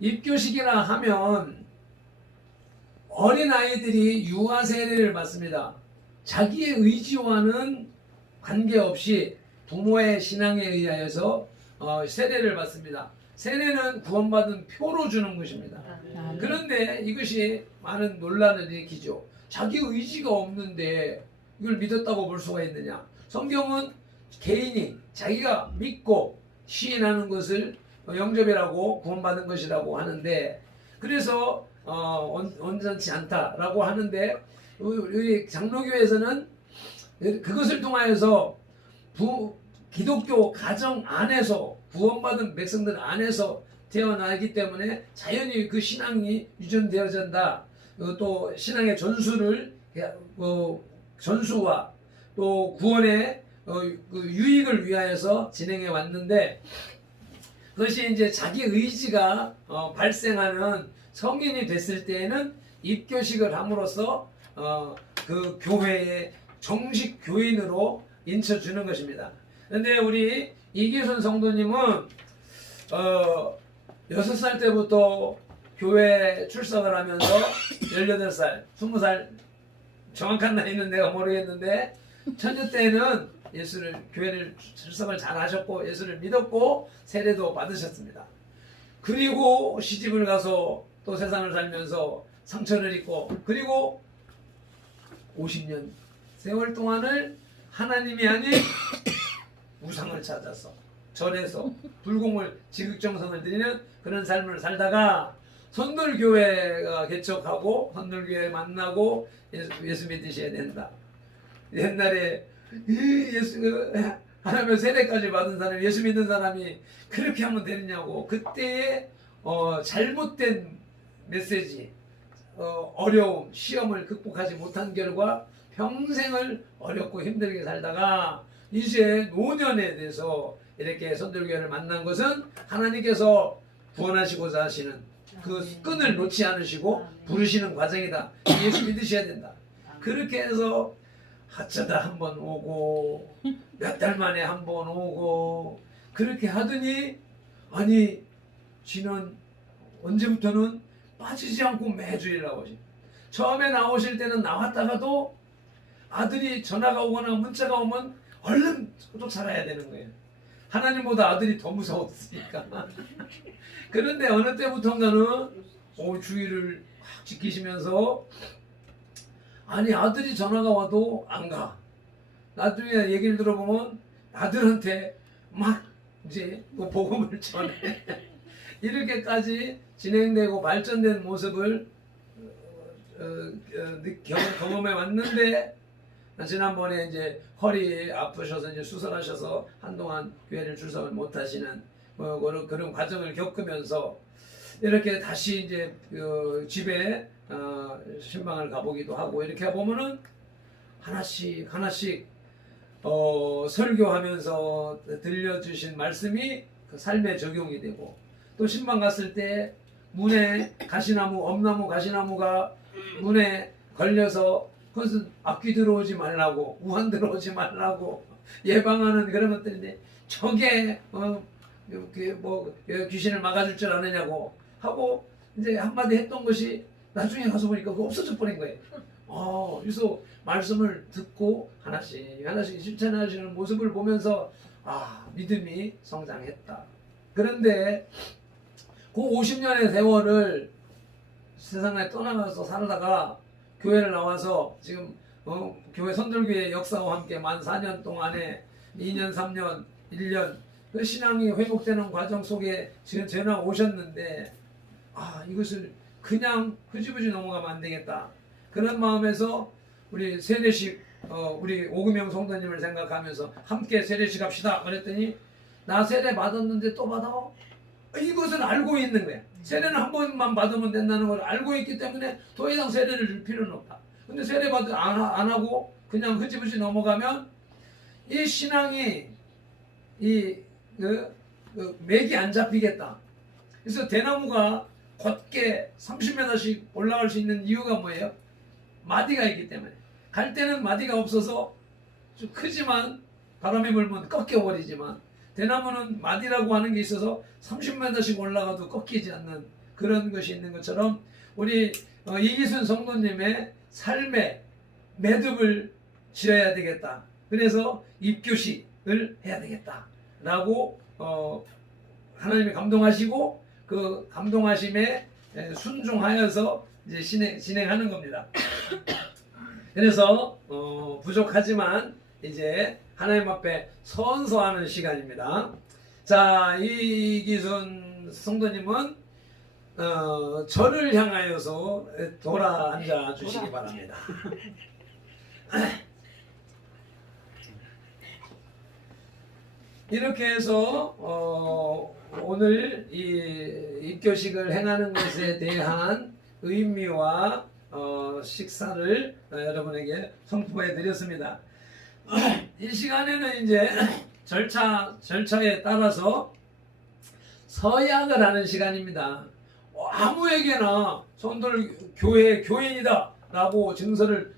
입교식이라 하면 어린아이들이 유아 세례를 받습니다. 자기의 의지와는 관계없이 부모의 신앙에 의하여서 세례를 받습니다. 세례는 구원받은 표로 주는 것입니다. 그런데 이것이 많은 논란을 일으키죠. 자기 의지가 없는데 이걸 믿었다고 볼 수가 있느냐? 성경은 개인이 자기가 믿고 시인하는 것을 영접이라고 구원받은 것이라고 하는데, 그래서 온전치 않다라고 하는데, 우리 장로교에서는 그것을 통하여서 기독교 가정 안에서 구원받은 백성들 안에서 태어나기 때문에 자연히 그 신앙이 유전되어진다. 또 신앙의 전수와 또 구원의 그 유익을 위하여서 진행해 왔는데, 그것이 이제 자기 의지가 발생하는 성인이 됐을 때에는 입교식을 함으로써 그 교회의 정식 교인으로 인쳐주는 것입니다. 그런데 우리 이기순 성도님은 6살 때부터 교회 출석을 하면서 18살, 20살, 정확한 나이는 내가 모르겠는데 처녀 때는 교회를 출석을 잘 하셨고 예수를 믿었고 세례도 받으셨습니다. 그리고 시집을 가서 또 세상을 살면서 상처를 입고, 그리고 50년 세월 동안을 하나님이 아닌 우상을 찾아서 절에서 불공을 지극정성을 드리는 그런 삶을 살다가 선돌교회가 개척하고 선돌교회 만나고 예수 믿으셔야 된다. 옛날에 하나님의 세례까지 받은 사람이, 예수 믿는 사람이 그렇게 하면 되느냐고, 그때의 잘못된 메시지, 어려움, 시험을 극복하지 못한 결과 평생을 어렵고 힘들게 살다가 이제 노년에 대해서 이렇게 선돌교회를 만난 것은 하나님께서 구원하시고자 하시는 그 끈을 놓지 않으시고 부르시는 과정이다. 예수 믿으셔야 된다. 그렇게 해서 어쩌다 한 번 오고 몇 달 만에 한 번 오고 그렇게 하더니, 아니 지난 언제부터는 빠지지 않고 매주일 나오시. 처음에 나오실 때는 나왔다가도 아들이 전화가 오거나 문자가 오면 얼른 쫓아가야 되는 거예요. 하나님보다 아들이 더 무서웠으니까. 그런데 어느 때부터인가는 주의를 확 지키시면서, 아니 아들이 전화가 와도 안 가. 나중에 얘기를 들어보면 아들한테 막 이제 뭐 복음을 전해. 이렇게까지 진행되고 발전된 모습을 경험해 왔는데, 지난번에 이제 허리 아프셔서 이제 수술하셔서 한동안 교회를 출석을 못 하시는 그런 과정을 겪으면서 이렇게 다시 이제 집에 신방을 가보기도 하고, 이렇게 보면은 하나씩 설교하면서 들려주신 말씀이 그 삶에 적용이 되고, 또 신방 갔을 때 문에 엄나무 가시나무가 문에 걸려서 그것은 악귀 들어오지 말라고, 우한 들어오지 말라고 예방하는 그런 것들인데, 저게 귀신을 막아줄 줄 아느냐고 하고 이제 한마디 했던 것이 나중에 가서 보니까 그거 없어져 버린 거예요. 그래서 말씀을 듣고 하나씩 실천하시는 모습을 보면서 믿음이 성장했다. 그런데 그 50년의 세월을 세상에 떠나가서 살다가 교회를 나와서 지금 교회 선돌교회 역사와 함께 만 4년 동안에 2년, 3년, 1년 그 신앙이 회복되는 과정 속에 지금 전화 오셨는데, 이것을 그냥 흐지부지 넘어가면 안 되겠다. 그런 마음에서 우리 세례식, 우리 오금영 성도님을 생각하면서 함께 세례식 합시다 그랬더니, 나 세례 받았는데 또 받아? 이것을 알고 있는 거야. 세례는 한 번만 받으면 된다는 걸 알고 있기 때문에 더 이상 세례를 줄 필요는 없다. 근데 세례 안 하고 그냥 흐지부지 넘어가면 이 신앙이 맥이 안 잡히겠다. 그래서 대나무가 곧게 30m씩 올라갈 수 있는 이유가 뭐예요? 마디가 있기 때문에. 갈 때는 마디가 없어서 좀 크지만 바람이 불면 꺾여버리지만, 대나무는 마디라고 하는 게 있어서 30m씩 올라가도 꺾이지 않는 그런 것이 있는 것처럼 우리 이기순 성도님의 삶에 매듭을 지어야 되겠다. 그래서 입교식을 해야 되겠다. 라고 하나님이 감동하시고 그 감동하심에 순종하여서 이제 진행하는 겁니다. 그래서 부족하지만 이제 하나님 앞에 선서하는 시간입니다. 자, 이기순 성도님은 저를 향하여서 돌아 앉아 주시기 바랍니다. 이렇게 해서 오늘 이 입교식을 행하는 것에 대한 의미와 식사를 여러분에게 선포해 드렸습니다. 이 시간에는 이제 절차에 따라서 서약을 하는 시간입니다. 아무에게나 성도를 교인이다 라고 증서를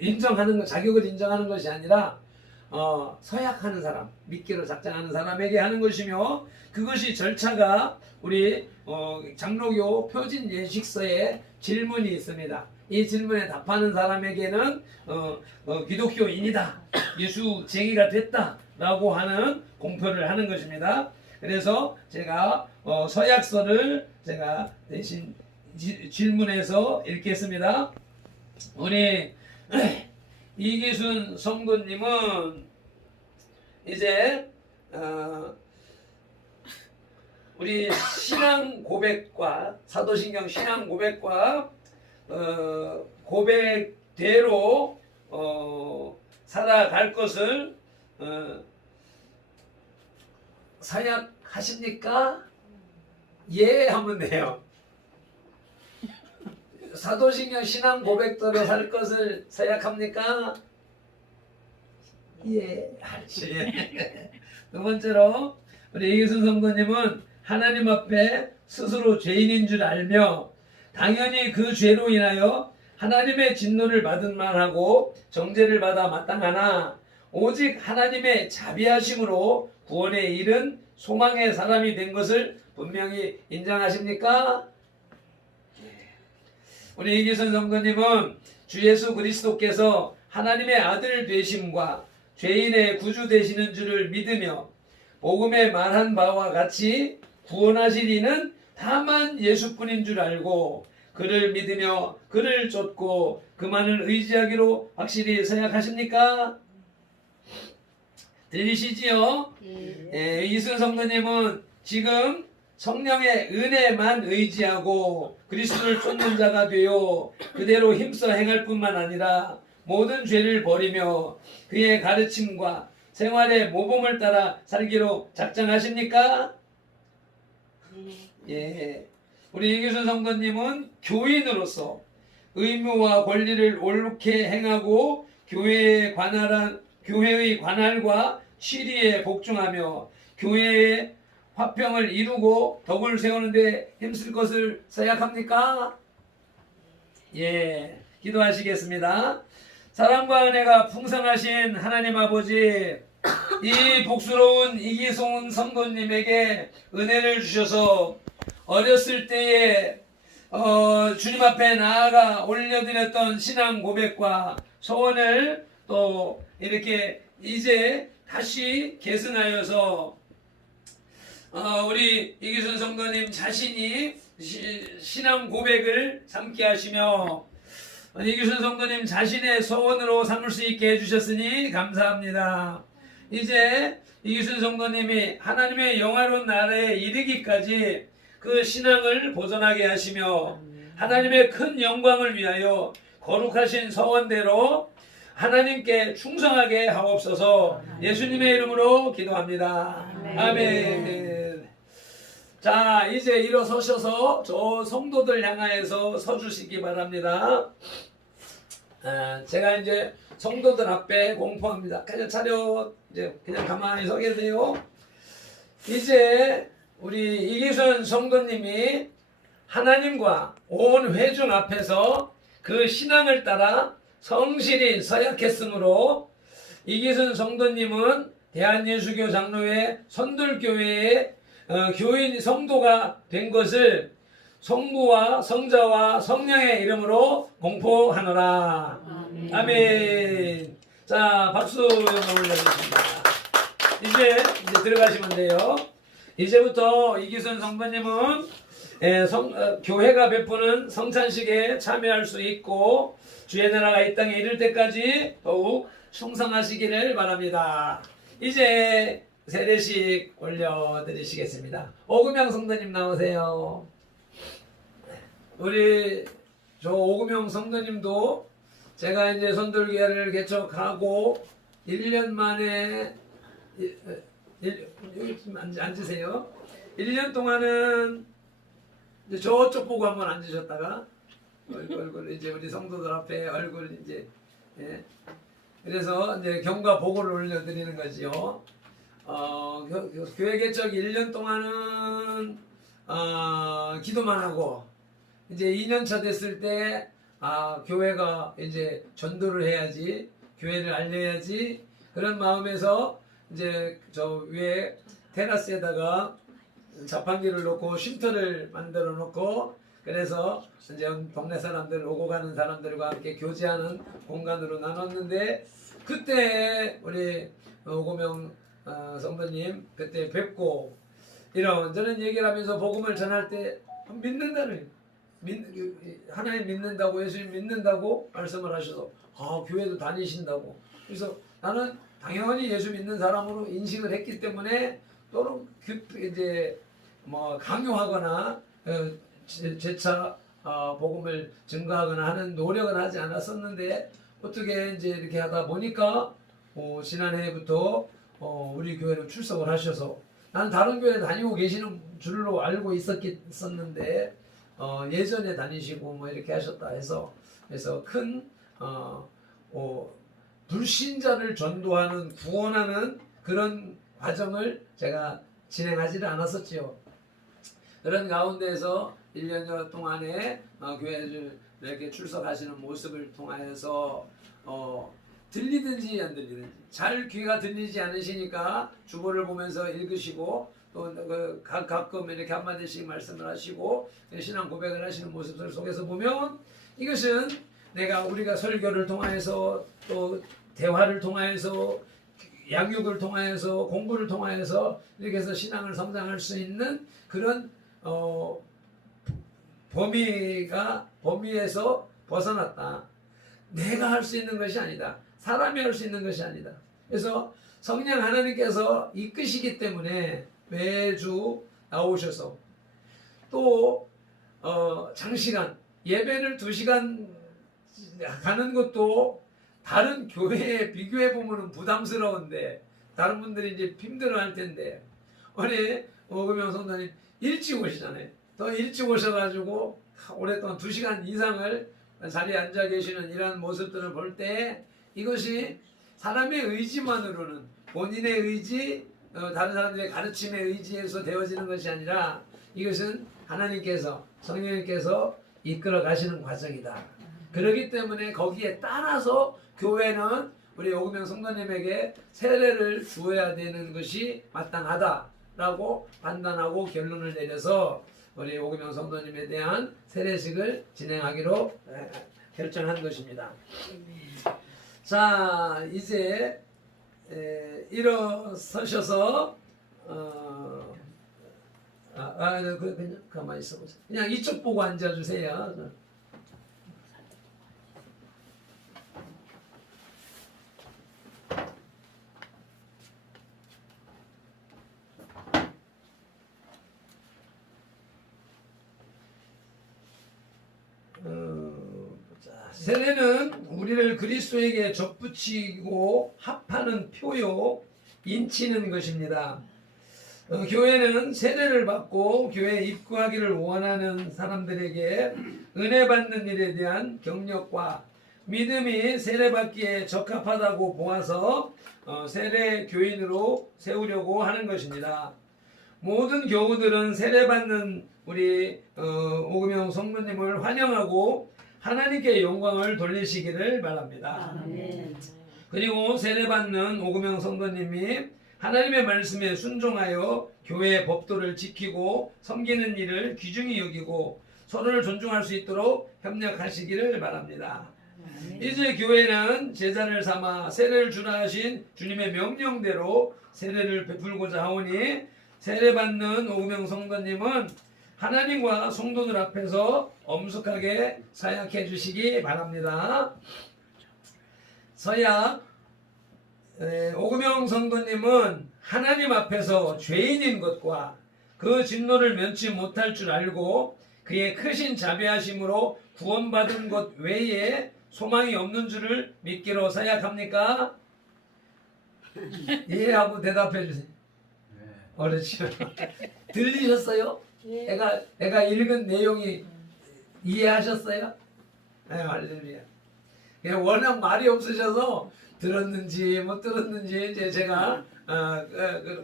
인정하는 것, 자격을 인정하는 것이 아니라 서약하는 사람, 미끼로 작정하는 사람에게 하는 것이며, 그것이 절차가 우리 장로교 표진 예식서에 질문이 있습니다. 이 질문에 답하는 사람에게는 기독교인이다, 예수쟁이가 됐다 라고 하는 공표를 하는 것입니다. 그래서 제가 서약서를 제가 대신 질문해서 읽겠습니다. 우리 이기순 성도님은 이제 우리 신앙 고백과 사도신경 신앙 고백과 고백대로 살아갈 것을 서약하십니까? 예 하면 돼요. 사도신경 신앙 고백대로 살 것을 서약합니까? 예 하지. 두 번째로 우리 이기순 성도님은 하나님 앞에 스스로 죄인인 줄 알며 당연히 그 죄로 인하여 하나님의 진노를 받은 만하고 정죄를 받아 마땅하나 오직 하나님의 자비하심으로 구원에 이른 소망의 사람이 된 것을 분명히 인정하십니까? 우리 이기순 성도님은 주 예수 그리스도께서 하나님의 아들 되심과 죄인의 구주 되시는 줄을 믿으며 복음에 말한 바와 같이 구원하실 이는 다만 예수뿐인 줄 알고 그를 믿으며 그를 쫓고 그만을 의지하기로 확실히 서약하십니까? 들리시지요? 이기순 성도님은 지금 성령의 은혜만 의지하고 그리스도를 쫓는 자가 되어 그대로 힘써 행할 뿐만 아니라 모든 죄를 버리며 그의 가르침과 생활의 모범을 따라 살기로 작정하십니까? 예. 우리 이기순 성도님은 교인으로서 의무와 권리를 옳게 행하고 교회의 관할과 치리에 복종하며 교회의 화평을 이루고 덕을 세우는 데 힘쓸 것을 서약합니까? 예, 기도하시겠습니다. 사랑과 은혜가 풍성하신 하나님 아버지, 이 복스러운 이기순 성도님에게 은혜를 주셔서 어렸을 때에 주님 앞에 나아가 올려드렸던 신앙 고백과 소원을 또 이렇게 이제 다시 계승하여서 우리 이기순 성도님 자신이 신앙 고백을 삼게 하시며 이기순 성도님 자신의 소원으로 삼을 수 있게 해주셨으니 감사합니다. 이제 이기순 성도님이 하나님의 영화로운 나라에 이르기까지 그 신앙을 보존하게 하시며 하나님의 큰 영광을 위하여 거룩하신 서원대로 하나님께 충성하게 하옵소서. 예수님의 이름으로 기도합니다. 아멘. 자, 이제 일어서셔서 저 성도들 향하여서 서주시기 바랍니다. 제가 이제 성도들 앞에 공포합니다. 그냥 차려, 이제 그냥 가만히 서게 돼요. 이제 우리 이기순 성도님이 하나님과 온 회중 앞에서 그 신앙을 따라 성실히 서약했으므로 이기순 성도님은 대한예수교 장로회 선들교회의 교인 성도가 된 것을 성부와 성자와 성령의 이름으로 공포하노라. 아멘. 아멘. 자, 박수 한번 올려주십니다. 이제 들어가시면 돼요. 이제부터 이기순 성도님은 교회가 베푸는 성찬식에 참여할 수 있고 주의 나라가 이 땅에 이를 때까지 더욱 충성하시기를 바랍니다. 이제 세례식 올려드리시겠습니다. 오금영 성도님 나오세요. 우리 저 오금영 성도님도 제가 이제 선돌교회를 개척하고 1년 만에 여기 좀 앉으세요. 1년 동안은 이제 저쪽 보고 한번 앉으셨다가 얼굴 이제 우리 성도들 앞에 얼굴 이제 그래서 이제 경과 보고를 올려드리는 거지요. 교회 개척 1년 동안은 기도만 하고 이제 2년차 됐을 때 교회가 이제 전도를 해야지, 교회를 알려야지 그런 마음에서 이제 저 위에 테라스에다가 자판기를 놓고 쉼터를 만들어 놓고 그래서 이제 동네 사람들 오고 가는 사람들과 함께 교제하는 공간으로 나눴는데 그때 우리 오금영 성도님 그때 뵙고 이런저런 얘기를 하면서 복음을 전할 때 믿는다는 하나님 믿는다고 예수님 믿는다고 말씀을 하셔서 교회도 다니신다고 그래서 나는 당연히 예수 믿는 사람으로 인식을 했기 때문에 또는 이제 뭐 강요하거나 재차 복음을 증거하거나 하는 노력은 하지 않았었는데 어떻게 이제 이렇게 하다 보니까 지난해부터 우리 교회로 출석을 하셔서 난 다른 교회 다니고 계시는 줄로 알고 있었는데 예전에 다니시고 뭐 이렇게 하셨다 해서 그래서 큰 불신자를 전도하는 구원하는 그런 과정을 제가 진행하지를 않았었지요. 그런 가운데에서 1년 동안에 교회를 이렇게 출석하시는 모습을 통하여서 들리든지 안 들리든지 잘 귀가 들리지 않으시니까 주보를 보면서 읽으시고 또 가끔 이렇게 한마디씩 말씀을 하시고 신앙 고백을 하시는 모습들 속에서 보면 이것은 우리가 설교를 통하여서 또 대화를 통하여서 양육을 통하여서 공부를 통하여서 이렇게 해서 신앙을 성장할 수 있는 그런 범위에서 벗어났다. 내가 할 수 있는 것이 아니다. 사람이 할 수 있는 것이 아니다. 그래서 성령 하나님께서 이끄시기 때문에 매주 나오셔서 또 장시간 예배를 2시간 가는 것도 다른 교회에 비교해 보면 부담스러운데 다른 분들이 이제 힘들어할 텐데 우리 오금영 성도님 일찍 오시잖아요. 더 일찍 오셔가지고 오랫동안 2시간 이상을 자리에 앉아 계시는 이런 모습들을 볼 때 이것이 사람의 의지만으로는 본인의 의지, 다른 사람들의 가르침의 의지에서 되어지는 것이 아니라 이것은 하나님께서 성령님께서 이끌어 가시는 과정이다. 그렇기 때문에 거기에 따라서 교회는 우리 오금영 성도님에게 세례를 주어야 되는 것이 마땅하다라고 판단하고 결론을 내려서 우리 오금영 성도님에 대한 세례식을 진행하기로 결정한 것입니다. 자, 이제 일어서셔서 그냥 가만히 있어보세요. 그냥 이쪽 보고 앉아주세요. 세례는 우리를 그리스도에게 접붙이고 합하는 표요, 인치는 것입니다. 교회는 세례를 받고 교회에 입구하기를 원하는 사람들에게 은혜 받는 일에 대한 경력과 믿음이 세례받기에 적합하다고 보아서 세례 교인으로 세우려고 하는 것입니다. 모든 교우들은 세례받는 우리 오금영 성도님을 환영하고 하나님께 영광을 돌리시기를 바랍니다. 아멘. 그리고 세례받는 오금영 성도님이 하나님의 말씀에 순종하여 교회의 법도를 지키고 섬기는 일을 귀중히 여기고 서로를 존중할 수 있도록 협력하시기를 바랍니다. 이제 교회는 제자를 삼아 세례를 주라 하신 주님의 명령대로 세례를 베풀고자 하오니 세례받는 오금영 성도님은 하나님과 성도들 앞에서 엄숙하게 사역해 주시기 바랍니다. 서약 오금영 성도님은 하나님 앞에서 죄인인 것과 그 진노를 면치 못할 줄 알고 그의 크신 자비하심으로 구원받은 것 외에 소망이 없는 줄을 믿기로 사약합니까? 예 하고 대답해 주세요. 그렇죠. 들리셨어요? 애가 읽은 내용이 이해하셨어요? 네, 할렐루야. 워낙 말이 없으셔서 들었는지 못 들었는지 이제 제가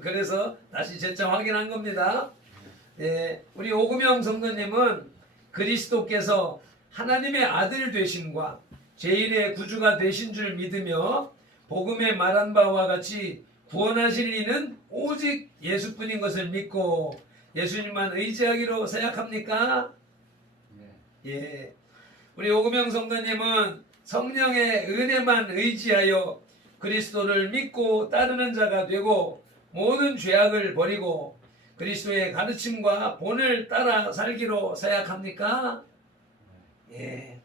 그래서 다시 재차 확인한 겁니다. 우리 오금영 성도님은 그리스도께서 하나님의 아들 되심과 제1의 구주가 되신 줄 믿으며 복음에 말한 바와 같이 구원하실 이는 오직 예수뿐인 것을 믿고 예수님만 의지하기로 생각합니까? 예. 우리 오금영 성도님은 성령의 은혜만 의지하여 그리스도를 믿고 따르는 자가 되고 모든 죄악을 버리고 그리스도의 가르침과 본을 따라 살기로 생각합니까? 예.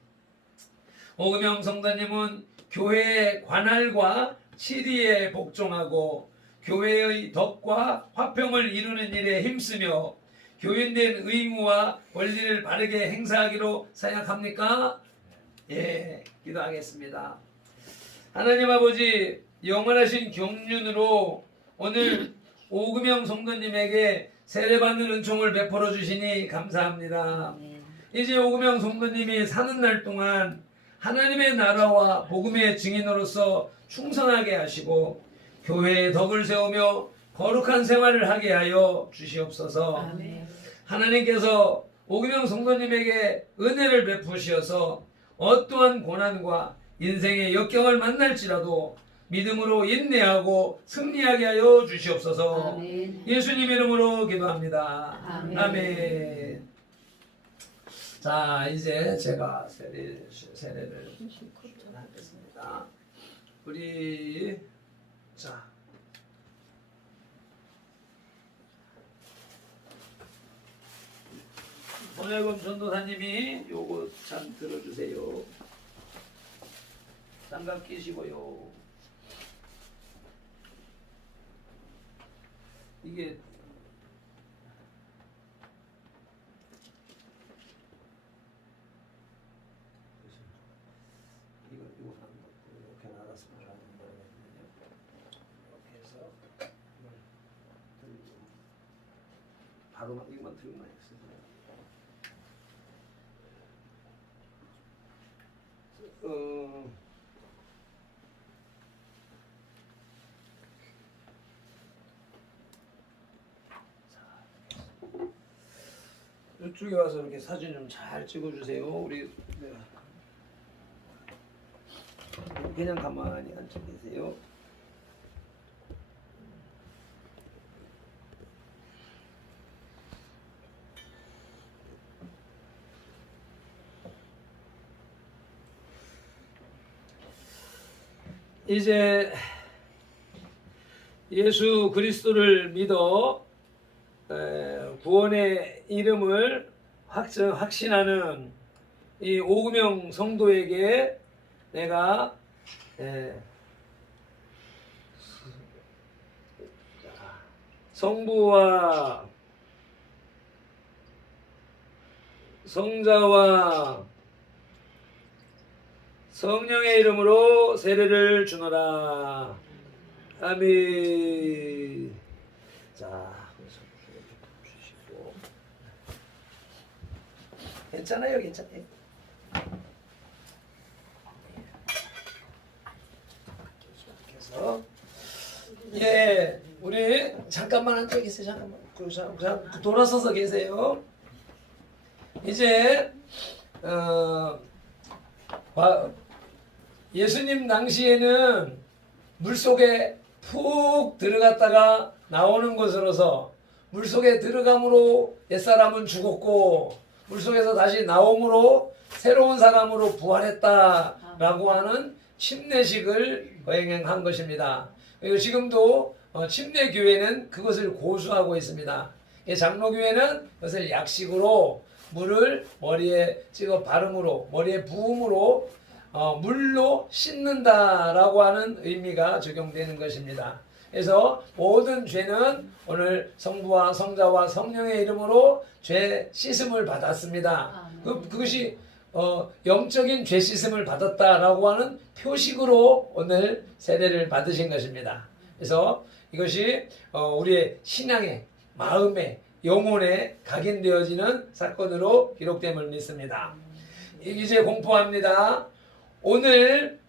오금영 성도님은 교회의 관할과 치리에 복종하고 교회의 덕과 화평을 이루는 일에 힘쓰며 교인된 의무와 권리를 바르게 행사하기로 생각합니까? 예, 기도하겠습니다. 하나님 아버지, 영원하신 경륜으로 오늘 오금영 성도님에게 세례받는 은총을 베풀어 주시니 감사합니다. 이제 오금영 성도님이 사는 날 동안 하나님의 나라와 복음의 증인으로서 충성하게 하시고 교회의 덕을 세우며 거룩한 생활을 하게 하여 주시옵소서. 아멘. 하나님께서 오금영 성도님에게 은혜를 베푸시어서 어떠한 고난과 인생의 역경을 만날지라도 믿음으로 인내하고 승리하게 하여 주시옵소서. 아멘. 예수님 이름으로 기도합니다. 아멘. 아멘. 자, 이제 제가 세례를 전하겠습니다. 우리 자 손혜금 전도사님이 요거 참 들어주세요. 장갑 끼시고요. 이게 이거 하는 것도 이렇게 나가서 하는 거거든요. 이렇게 해서 이걸 들고 바로만 이것만 들고만 있어요. 이쪽에 와서 이렇게 사진 좀 잘 찍어주세요. 우리 그냥 가만히 앉아 계세요. 이제 예수 그리스도를 믿어 구원의 이름을 확신하는 이 오금영 성도에게 내가 성부와 성자와 성령의 이름으로 세례를 주노라. 아멘. 자, 주시고 괜찮아요, 괜찮아요. 그래서 예, 우리 잠깐만 앉아 계세요. 잠깐만, 그냥 돌아서서 계세요. 이제 예수님 당시에는 물속에 푹 들어갔다가 나오는 것으로서 물속에 들어감으로 옛사람은 죽었고 물속에서 다시 나옴으로 새로운 사람으로 부활했다라고 하는 침례식을 거행한 것입니다. 그리고 지금도 침례교회는 그것을 고수하고 있습니다. 장로교회는 그것을 약식으로 물을 머리에 찍어 바름으로 머리에 부음으로 물로 씻는다라고 하는 의미가 적용되는 것입니다. 그래서 모든 죄는 오늘 성부와 성자와 성령의 이름으로 죄 씻음을 받았습니다. 그것이 영적인 죄 씻음을 받았다라고 하는 표식으로 오늘 세례를 받으신 것입니다. 그래서 이것이 우리의 신앙의 마음에 영혼에 각인되어지는 사건으로 기록됨을 믿습니다. 이제 공포합니다. 오늘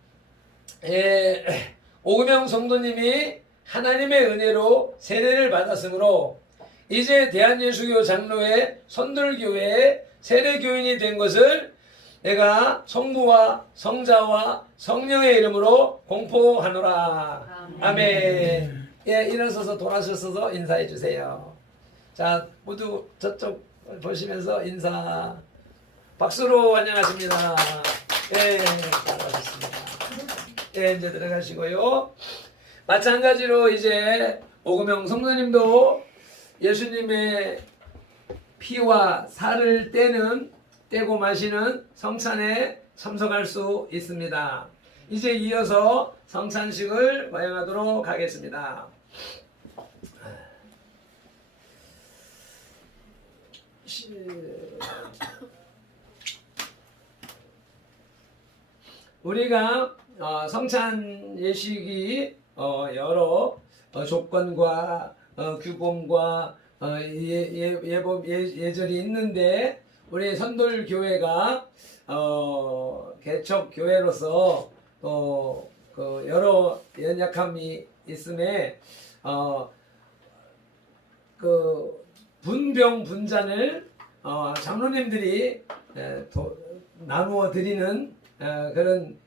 오금영 성도님이 하나님의 은혜로 세례를 받았으므로 이제 대한예수교 장로회 선돌교회의 세례교인이 된 것을 내가 성부와 성자와 성령의 이름으로 공포하노라. 아멘. 예, 일어서서 돌아서서 인사해 주세요. 자, 모두 저쪽 보시면서 인사. 박수로 안녕하십니다. 예, 잘하셨습니다. 예, 이제 들어가시고요. 마찬가지로 이제 오금영 성도님도 예수님의 피와 살을 떼고 마시는 성찬에 참석할 수 있습니다. 이제 이어서 성찬식을 거행하도록 하겠습니다. 우리가 성찬 예식이 여러 조건과 규범과 예절이 있는데 우리 선돌교회가 개척 교회로서 또 그 여러 연약함이 있음에 그 분병 분잔을 장로님들이 나누어 드리는 그런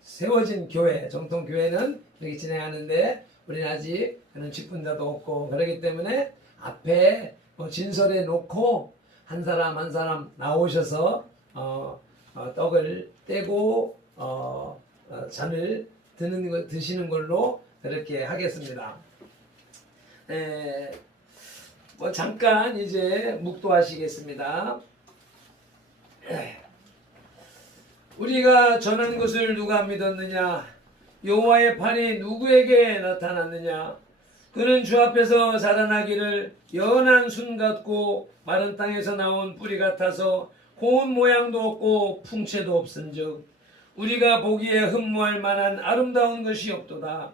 세워진 교회, 정통 교회는 이렇게 진행하는데 우리는 아직 그런 직분자도 없고 그렇기 때문에 앞에 진설해 놓고 한 사람 한 사람 나오셔서 떡을 떼고 잔을 드시는 걸로 그렇게 하겠습니다. 뭐 잠깐 이제 묵도하시겠습니다. 우리가 전한 것을 누가 믿었느냐? 여호와의 팔이 누구에게 나타났느냐? 그는 주 앞에서 자라나기를 연한 순 같고 마른 땅에서 나온 뿌리 같아서 고운 모양도 없고 풍채도 없은즉 우리가 보기에 흠모할 만한 아름다운 것이 없도다.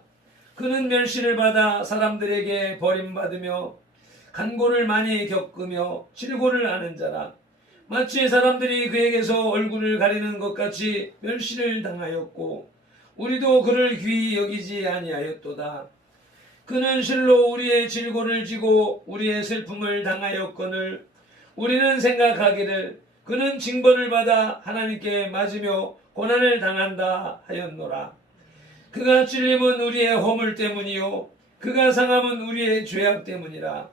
그는 멸시를 받아 사람들에게 버림받으며 간고를 많이 겪으며 질고를 하는 자라. 마치 사람들이 그에게서 얼굴을 가리는 것 같이 멸시를 당하였고 우리도 그를 귀히 여기지 아니하였도다. 그는 실로 우리의 질고를 지고 우리의 슬픔을 당하였거늘 우리는 생각하기를 그는 징벌을 받아 하나님께 맞으며 고난을 당한다 하였노라. 그가 찔림은 우리의 허물 때문이요 그가 상함은 우리의 죄악 때문이라.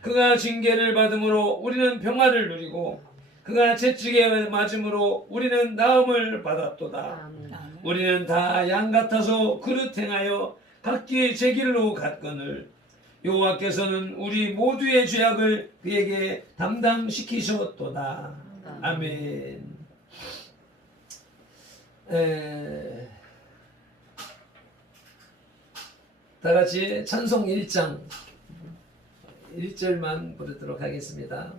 그가 징계를 받음으로 우리는 평화를 누리고 그가 채찍에 맞음으로 우리는 나음을 받았도다. 우리는 다 양 같아서 그릇 행하여 각기 제 길로 갔거늘 여호와께서는 우리 모두의 죄악을 그에게 담당시키셨도다. 아멘. 다 같이 찬송 1장 1절만 부르도록 하겠습니다.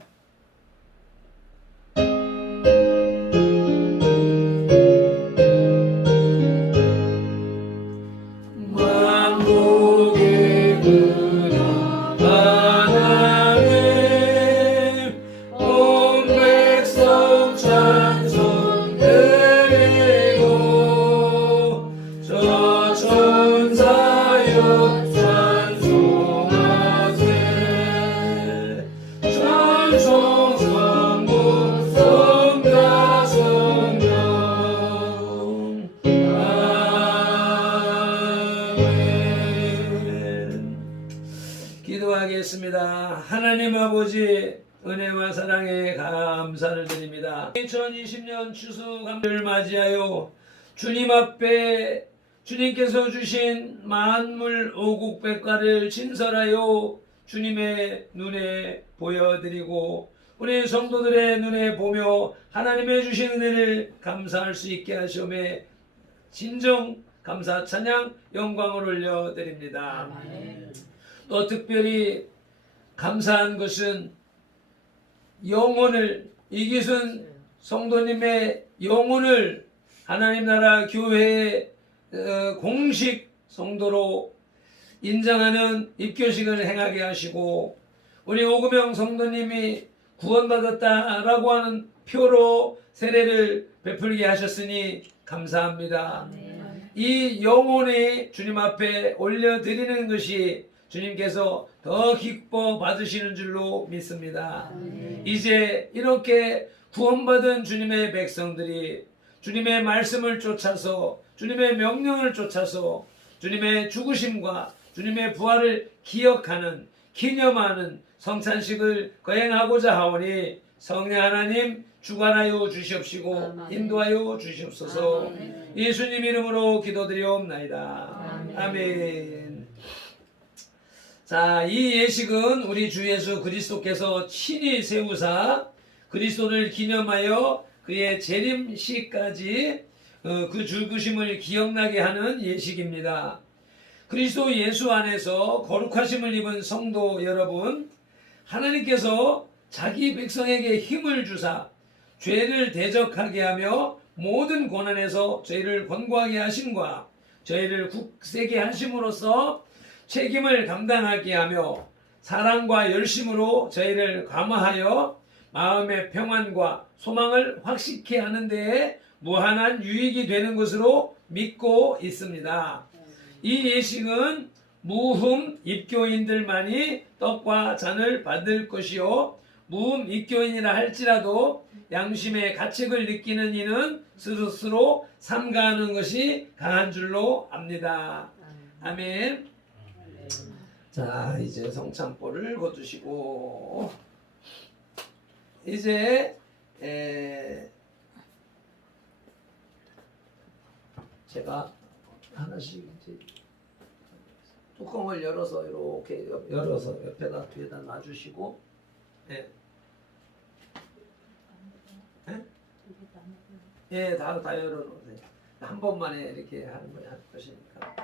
기도하겠습니다. 하나님 아버지 은혜와 사랑에 감사를 드립니다. 2020년 추수감사를 맞이하여 주님 앞에 주님께서 주신 만물 오국백과를 진설하여 주님의 눈에 보여드리고 우리 성도들의 눈에 보며 하나님의 주신 은혜를 감사할 수 있게 하시오매 진정 감사 찬양 영광을 올려드립니다. 또 특별히 감사한 것은 영혼을 이기순 성도님의 영혼을 하나님 나라 교회의 공식 성도로 인정하는 입교식을 행하게 하시고 우리 오금영 성도님이 구원받았다라고 하는 표로 세례를 베풀게 하셨으니 감사합니다. 이 영혼이 주님 앞에 올려드리는 것이 주님께서 더 기뻐 받으시는 줄로 믿습니다. 이제 이렇게 구원받은 주님의 백성들이 주님의 말씀을 쫓아서 주님의 명령을 쫓아서 주님의 죽으심과 주님의 부활을 기억하는 기념하는 성찬식을 거행하고자 하오니 성령 하나님 주관하여 주시옵시고 인도하여 주시옵소서. 예수님 이름으로 기도드리옵나이다. 아멘. 자, 이 예식은 우리 주 예수 그리스도께서 친히 세우사 그리스도를 기념하여 그의 재림시까지 그 죽으심을 기억나게 하는 예식입니다. 그리스도 예수 안에서 거룩하심을 입은 성도 여러분, 하나님께서 자기 백성에게 힘을 주사 죄를 대적하게 하며 모든 고난에서 저희를 권고하게 하심과 저희를 굳세게 하심으로써 책임을 감당하게 하며 사랑과 열심으로 저희를 감화하여 마음의 평안과 소망을 확실케 하는 데에 무한한 유익이 되는 것으로 믿고 있습니다. 이 예식은 무흠 입교인들만이 떡과 잔을 받을 것이요 무흠 입교인이라 할지라도 양심의 가책을 느끼는 이는 스스로 삼가하는 것이 강한 줄로 압니다. 아멘. 자, 이제 성찬볼을 거두시고 이제 제가 하나씩 이제 뚜껑을 열어서 이렇게 열어서 옆에다 뒤에다 놔주시고 다 열어놓으세요. 한 번만에 이렇게 하는 거야 할 것이니까.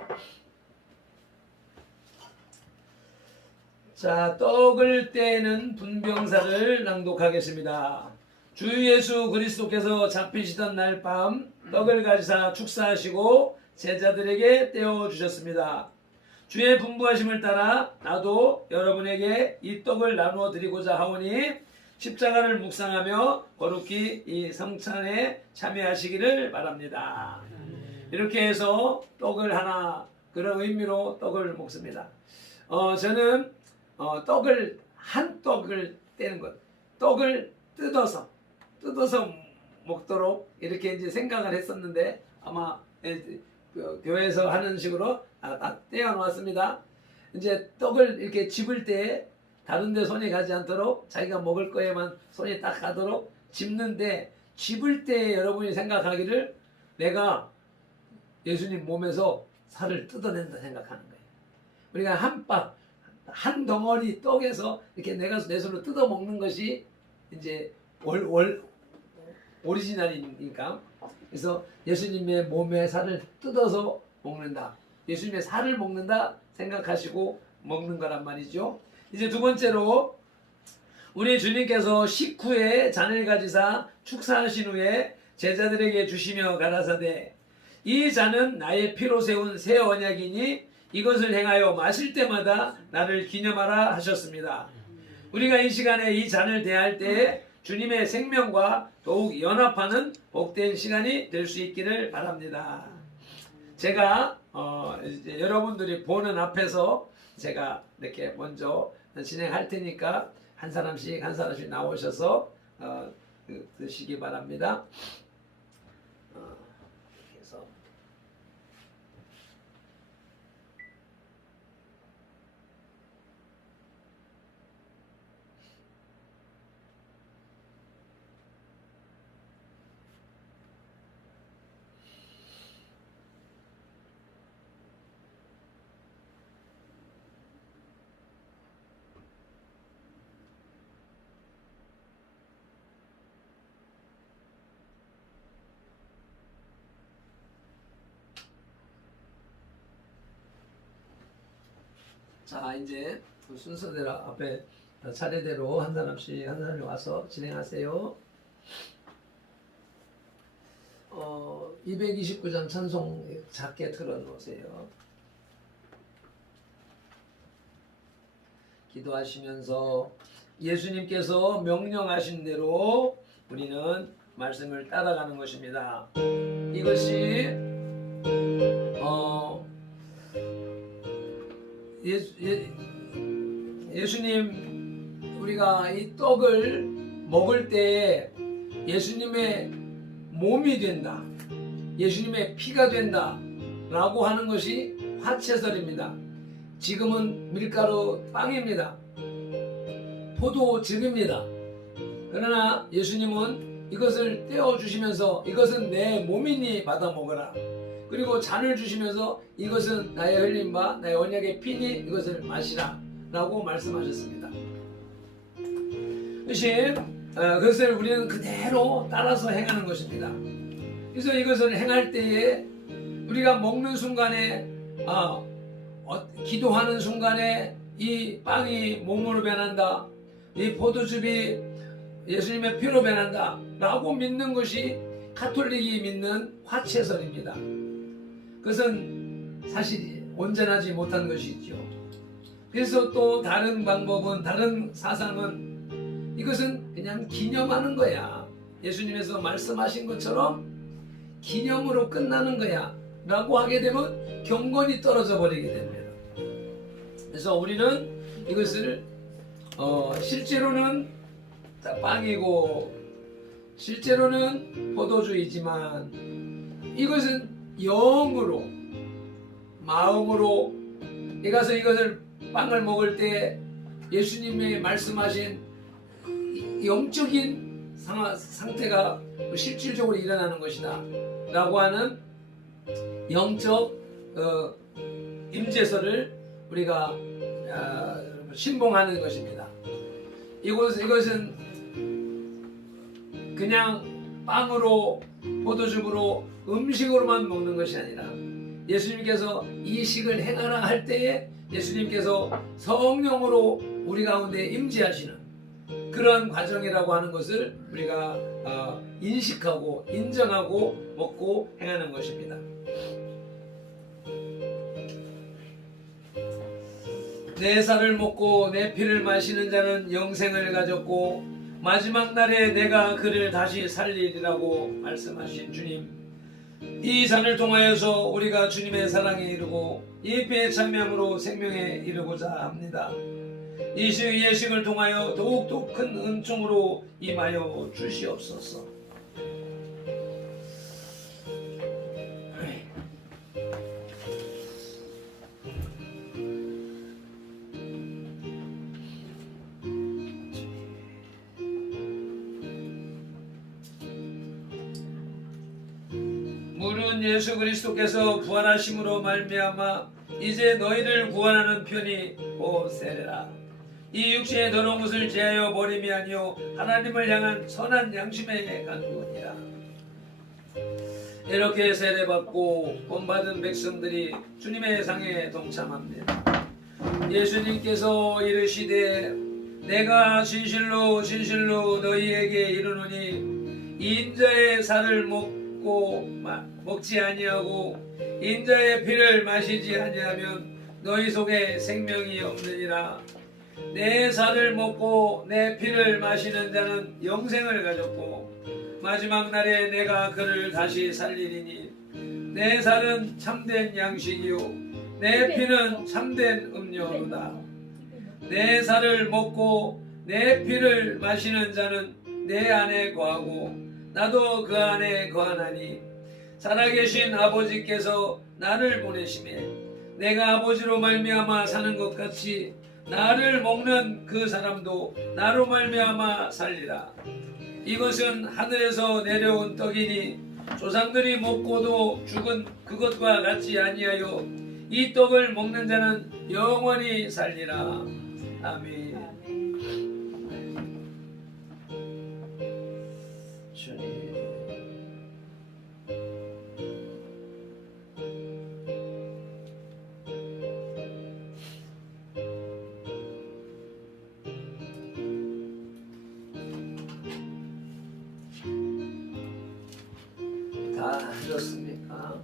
자, 떡을 떼는 분병사를 낭독하겠습니다. 주 예수 그리스도께서 잡히시던 날 밤 떡을 가지사 축사하시고 제자들에게 떼어 주셨습니다. 주의 분부하심을 따라 나도 여러분에게 이 떡을 나누어 드리고자 하오니 십자가를 묵상하며 거룩히 이 성찬에 참여하시기를 바랍니다. 이렇게 해서 떡을 하나 그런 의미로 떡을 먹습니다. 저는 떡을 한 떡을 떼는 것, 떡을 뜯어서 먹도록 이렇게 이제 생각을 했었는데 아마 교회에서 하는 식으로 다 떼어 놓았습니다. 이제 떡을 이렇게 집을 때 다른 데 손이 가지 않도록 자기가 먹을 거에만 손이 딱 가도록 집는데 집을 때 여러분이 생각하기를 내가 예수님 몸에서 살을 뜯어낸다 생각하는 거예요. 우리가 한 덩어리 떡에서 이렇게 내가 내 손으로 뜯어 먹는 것이 이제 오리지널이니까. 그래서 예수님의 몸의 살을 뜯어서 먹는다. 예수님의 살을 먹는다 생각하시고 먹는 거란 말이죠. 이제 두 번째로 우리 주님께서 식후에 잔을 가지사 축사하신 후에 제자들에게 주시며 가라사대 이 잔은 나의 피로 세운 새 언약이니 이것을 행하여 마실 때마다 나를 기념하라 하셨습니다. 우리가 이 시간에 이 잔을 대할 때 주님의 생명과 더욱 연합하는 복된 시간이 될 수 있기를 바랍니다. 제가 이제 여러분들이 보는 앞에서 제가 이렇게 먼저 진행할 테니까 한 사람씩 나오셔서 드시기 바랍니다. 그래서 자, 이제 그 순서대로 앞에 차례대로 한 사람씩 한 사람이 와서 진행하세요. 229장 찬송 작게 틀어놓으세요. 기도하시면서 예수님께서 명령하신 대로 우리는 말씀을 따라가는 것입니다. 이것이 예수님 우리가 이 떡을 먹을 때 예수님의 몸이 된다, 예수님의 피가 된다 라고 하는 것이 화채설입니다. 지금은 밀가루 빵입니다. 포도즙입니다. 그러나 예수님은 이것을 떼어주시면서 이것은 내 몸이니 받아 먹어라. 그리고 잔을 주시면서 이것은 나의 흘린 바 나의 언약의 피니 이것을 마시라 라고 말씀하셨습니다. 그것을 우리는 그대로 따라서 행하는 것입니다. 그래서 이것을 행할 때에 우리가 먹는 순간에 기도하는 순간에 이 빵이 몸으로 변한다, 이 포도즙이 예수님의 피로 변한다 라고 믿는 것이 가톨릭이 믿는 화채설입니다. 그것은 사실 온전하지 못한 것이죠. 그래서 또 다른 방법은, 다른 사상은 이것은 그냥 기념하는 거야, 예수님께서 말씀하신 것처럼 기념으로 끝나는 거야 라고 하게 되면 경건이 떨어져 버리게 됩니다. 그래서 우리는 이것을 실제로는 빵이고 실제로는 포도주이지만 이것은 영으로, 마음으로 이가서 이것을 빵을 먹을 때 예수님이 말씀하신 영적인 상태가 실질적으로 일어나는 것이다 라고 하는 영적 임재설을 우리가 신봉하는 것입니다. 이것은 그냥 빵으로 포도즙으로 음식으로만 먹는 것이 아니라 예수님께서 이 식을 행하라 할 때에 예수님께서 성령으로 우리 가운데 임재하시는 그런 과정이라고 하는 것을 우리가 인식하고 인정하고 먹고 행하는 것입니다. 내 살을 먹고 내 피를 마시는 자는 영생을 가졌고 마지막 날에 내가 그를 다시 살리리라고 말씀하신 주님, 이 잔을 통하여서 우리가 주님의 사랑에 이르고 이 피의 참여함으로 생명에 이르고자 합니다. 이 예식을 통하여 더욱더 큰 은총으로 임하여 주시옵소서. 물은 예수 그리스도께서 부활하심으로 말미암아 이제 너희를 구원하는 편이 보세라. 이 육신의 더러운 것을 제하여 버림이 아니요 하나님을 향한 선한 양심의 간구니라. 이렇게 세례받고 본받은 백성들이 주님의 상에 동참합니다. 예수님께서 이르시되 내가 진실로 진실로 너희에게 이르노니 인자의 살을 먹지 아니하고 인자의 피를 마시지 아니하면 너희 속에 생명이 없느니라. 내 살을 먹고 내 피를 마시는 자는 영생을 가졌고 마지막 날에 내가 그를 다시 살리리니 내 살은 참된 양식이요 내 피는 참된 음료로다. 내 살을 먹고 내 피를 마시는 자는 내 안에 거하고 나도 그 안에 거하나니 살아계신 아버지께서 나를 보내심에 내가 아버지로 말미암아 사는 것 같이 나를 먹는 그 사람도 나로 말미암아 살리라. 이것은 하늘에서 내려온 떡이니 조상들이 먹고도 죽은 그것과 같지 아니하여 이 떡을 먹는 자는 영원히 살리라. 아멘. 주님. 좋습니까?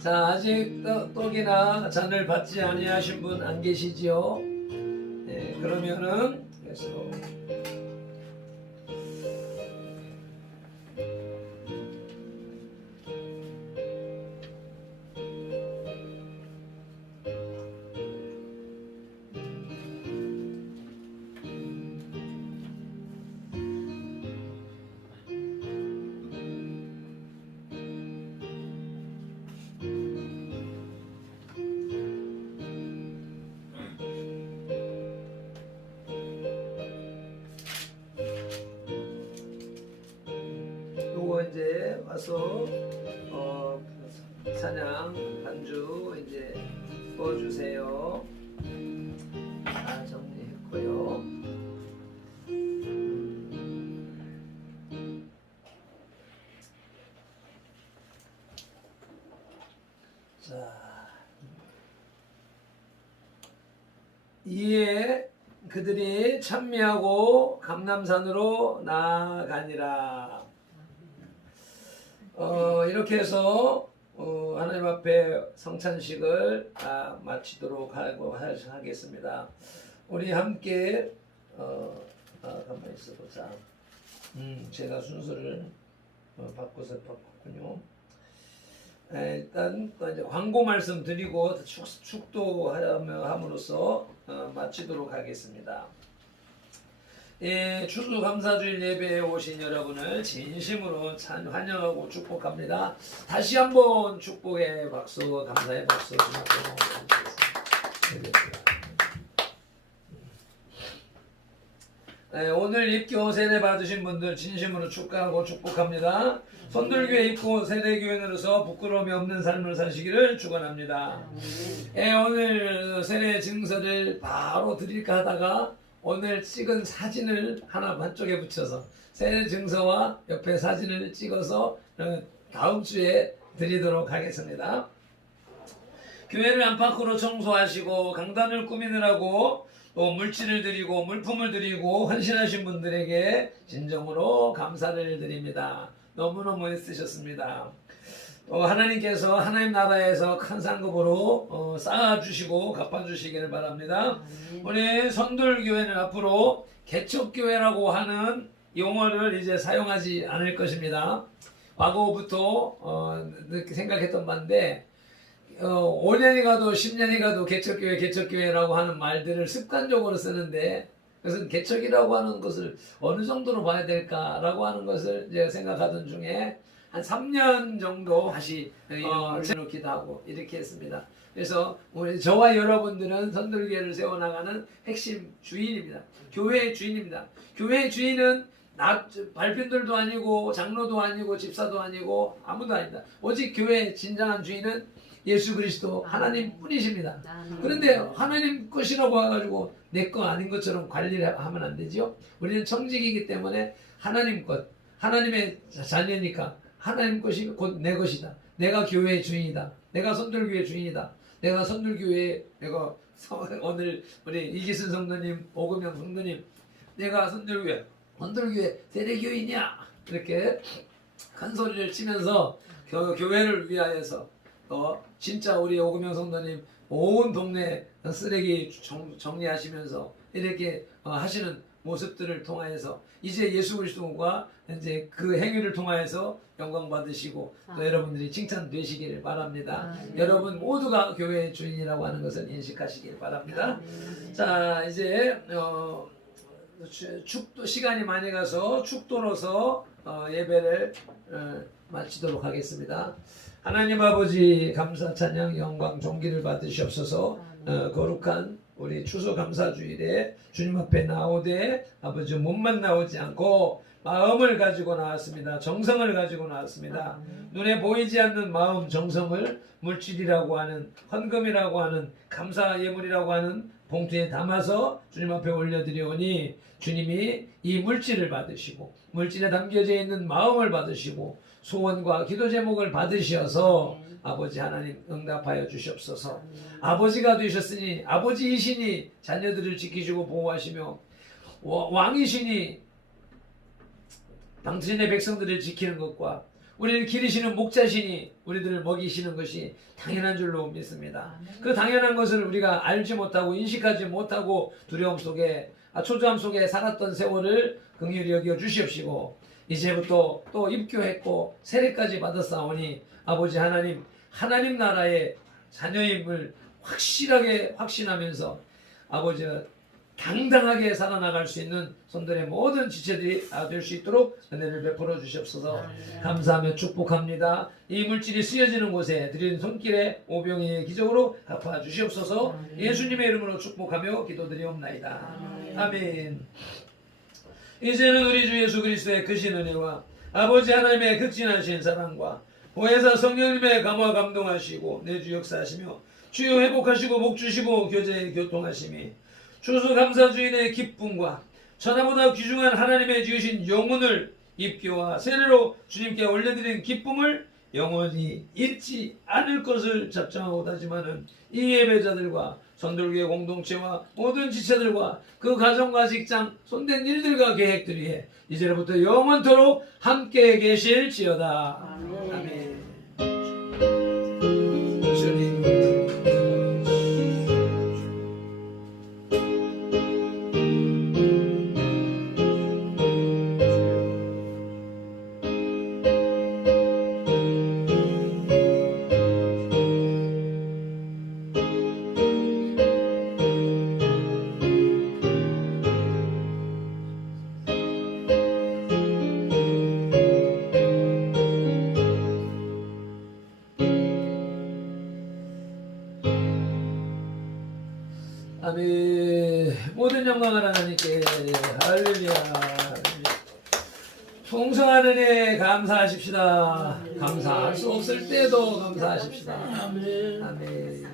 자, 아직 떡이나 잔을 받지 아니하신 분 안 계시지요? 네, 그러면은 그래서 요거 이제 와서 찬양 반주 이제 부어주세요. 다 정리했고요. 자, 이에 그들이 찬미하고 감람산으로 나아가니라. 이렇게 해서 하나님 앞에 성찬식을 마치도록 하겠습니다. 우리 함께 가만히 있어보자. 제가 순서를 바꿔서 바꿨군요. 일단 또 이제 광고 말씀 드리고 축도함으로써 마치도록 하겠습니다. 추수감사주일 예배에 오신 여러분을 진심으로 환영하고 축복합니다. 다시 한번 축복의 박수, 감사의 박수 드리겠습니다. 오늘 입교 세례 받으신 분들 진심으로 축하하고 축복합니다. 손들교회 입고 세례교인으로서 부끄러움이 없는 삶을 사시기를 축원합니다. 오늘 세례 증서를 바로 드릴까 하다가 오늘 찍은 사진을 하나 한쪽에 붙여서 세례 증서와 옆에 사진을 찍어서 다음 주에 드리도록 하겠습니다. 교회를 안팎으로 청소하시고 강단을 꾸미느라고 또 물질을 드리고 물품을 드리고 헌신하신 분들에게 진정으로 감사를 드립니다. 너무너무 애쓰셨습니다. 하나님께서 하나님 나라에서 큰 상급으로 쌓아주시고 갚아주시기를 바랍니다. 우리 선돌교회는 앞으로 개척교회라고 하는 용어를 이제 사용하지 않을 것입니다. 과거부터 생각했던 바인데 5년이 가도 10년이 가도 개척교회라고 하는 말들을 습관적으로 쓰는데 그것은 개척이라고 하는 것을 어느 정도로 봐야 될까라고 하는 것을 이제 생각하던 중에 한 3년 정도 다시 세워놓기도 하고 이렇게 했습니다. 그래서 우리 저와 여러분들은 선들교회를 세워나가는 핵심 주인입니다. 교회의 주인입니다. 교회의 주인은 발핀들도 아니고 장로도 아니고 집사도 아니고 아무도 아닙니다. 오직 교회의 진정한 주인은 예수 그리스도 하나님 뿐이십니다. 그런데 하나님 것이라고 해가지고 내 거 아닌 것처럼 관리를 하면 안 되죠. 우리는 청직이기 때문에 하나님 것, 하나님의 자녀니까 하나님 것이 곧 내 것이다. 내가 교회의 주인이다. 내가 선돌교회의 주인이다. 내가 선돌교회의 내가 오늘 우리 이기순 성도님, 오금영 성도님, 내가 선돌교회 세례교인이야. 이렇게 큰 소리를 치면서 교회를 위하여서 진짜 우리 오금영 성도님 온 동네 쓰레기 정리하시면서 이렇게 하시는 모습들을 통하여서 이제 예수 그리스도가 이제 그 행위를 통하여서 영광 받으시고 또 여러분들이 칭찬되시기를 바랍니다. 여러분 모두가 교회의 주인이라고 하는 것을 인식하시길 바랍니다. 자, 이제 축도 시간이 많이 가서 축도로서 예배를 마치도록 하겠습니다. 하나님 아버지 감사 찬양 영광 존귀를 받으시옵소서. 거룩한 우리 추수감사주일에 주님 앞에 나오되 아버지 몸만 나오지 않고 마음을 가지고 나왔습니다. 정성을 가지고 나왔습니다. 눈에 보이지 않는 마음, 정성을 물질이라고 하는, 헌금이라고 하는, 감사 예물이라고 하는 봉투에 담아서 주님 앞에 올려드리오니 주님이 이 물질을 받으시고 물질에 담겨져 있는 마음을 받으시고 소원과 기도 제목을 받으셔서 아버지 하나님 응답하여 주시옵소서. 아버지가 되셨으니 아버지이시니 자녀들을 지키시고 보호하시며 왕이시니 당신의 백성들을 지키는 것과 우리를 기르시는 목자시니 우리들을 먹이시는 것이 당연한 줄로 믿습니다. 그 당연한 것을 우리가 알지 못하고 인식하지 못하고 두려움 속에 초조함 속에 살았던 세월을 긍휼히 여겨 주시옵시고 이제부터 또 입교했고 세례까지 받았사오니 아버지 하나님 나라의 자녀임을 확실하게 확신하면서 아버지 당당하게 살아나갈 수 있는 손들의 모든 지체들이 될 수 있도록 은혜를 베풀어 주시옵소서. 감사하며 축복합니다. 이 물질이 쓰여지는 곳에 드린 손길에 오병이의 기적으로 갚아 주시옵소서. 예수님의 이름으로 축복하며 기도드리옵나이다. 아멘. 이제는 우리 주 예수 그리스도의 크신 은혜와 아버지 하나님의 극진하신 사랑과 보혜사 성령님의 감화 감동하시고 내주 역사하시며 주여 회복하시고 복주시고 교제에 교통하심이 추수감사주인의 기쁨과 천하보다 귀중한 하나님의 지으신 영혼을 입교와 세례로 주님께 올려드린 기쁨을 영원히 잊지 않을 것을 작정하고다지만은 이 예배자들과 선돌교회 공동체와 모든 지체들과 그 가정과 직장 손댄 일들과 계획들이 이제로부터 영원토록 함께 계실지어다. 아멘. 아멘. 모든 영광을 하나님께. 할렐루야. 풍성한 은혜 감사하십시다. 감사할 수 없을 때도 감사하십시다. 아멘.